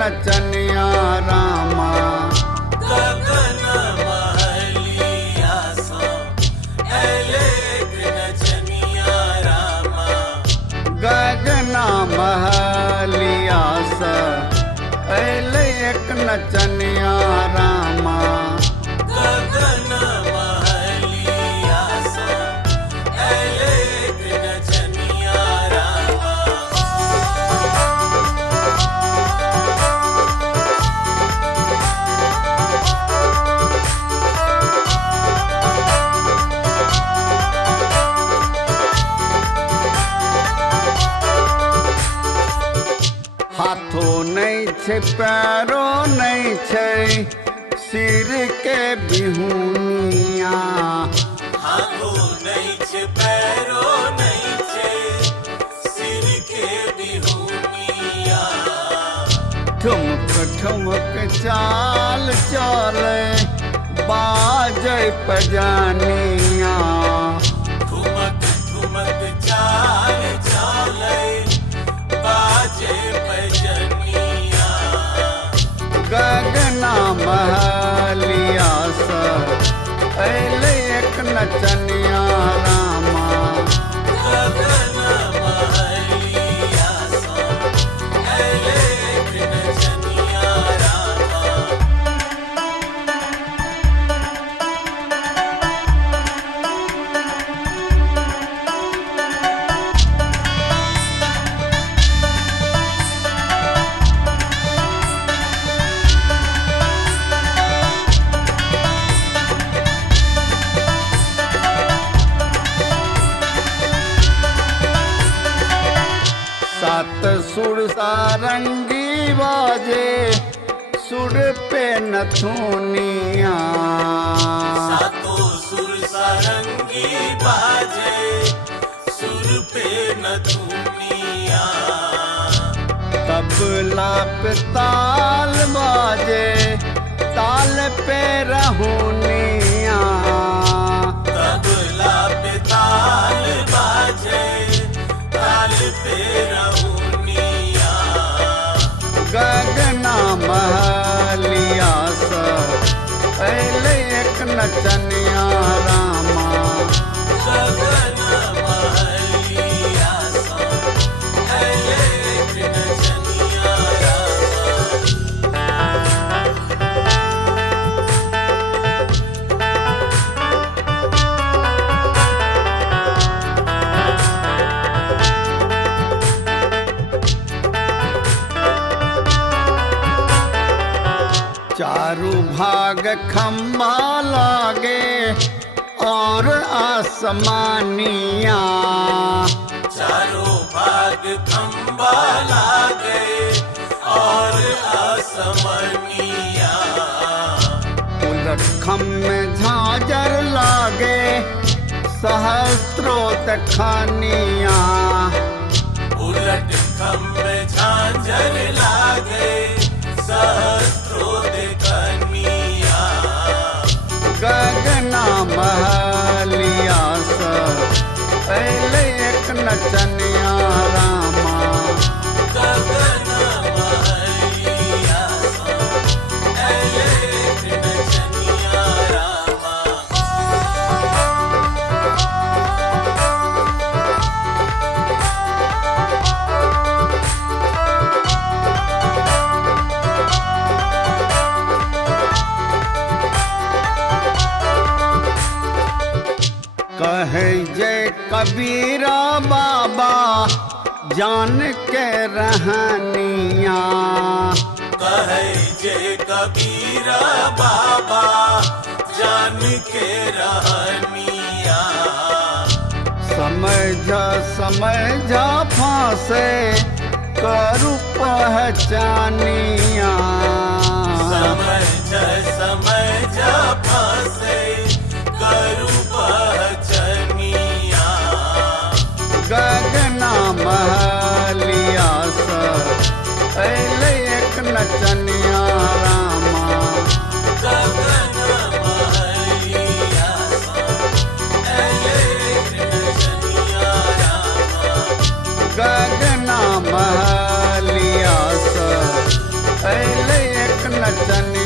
नचनिया रामा। गगन महलिया सो ऐले एक नचनिया रामा। गगना महलिया स ऐले एक नचनिया रामा। गगन महलिया सो ऐले एक नचनिया रामा। हाथो नहीं छे पैरो नहीं छे सिर के बिहुनिया। हाथो नहीं छे पैरो नहीं छे सिर के बिहुनिया। ठुमक ठुमक चाल चले बाजे पजानिया। ठुमक ठुमक चाल चाले बाजे पैजनिया। गगना महलिया स ऐले एक नचनिया रामा। गगन महलिया सो ऐले एक नचनिया रामा। सात सुर सारंगी बाजे सुर पे नथुनिया। सातों सुर सारंगी बाजे सुर पे नथुनिया। तबला पे ताल बाजे ताल पे रहुनिया। तबला पे ताल बाजे ताल पे रहुनिया। गगना महलिया स ऐले एक नचनिया रामा। गगन महलिया सो ऐले एक नचनिया रामा। चारू भाग खम्भा लागे और आसमानिया। चारों भाग खंबा लागे और आसमानिया। उलट में झांझर लागे सहस्त्रोत खानिया। उलट खम्बे झांझर लागे सहस्त्रोत कनिया। गगना महलिया स ऐले एक नचनिया रामा। गगन महलिया सो ऐले एक नचनिया रामा। कहे जय कबीरा बाबा जान के रहनिया। कहे जे कबीरा बाबा जान के रहनिया। समझ फांसे करू पहचानिया। समझ फांसे करू पहचनिया। गगना महलिया स ऐले एक नचनिया रामा। गगन महलिया सो ऐले एक नचनिया रामा। गगना महलिया स नचनिया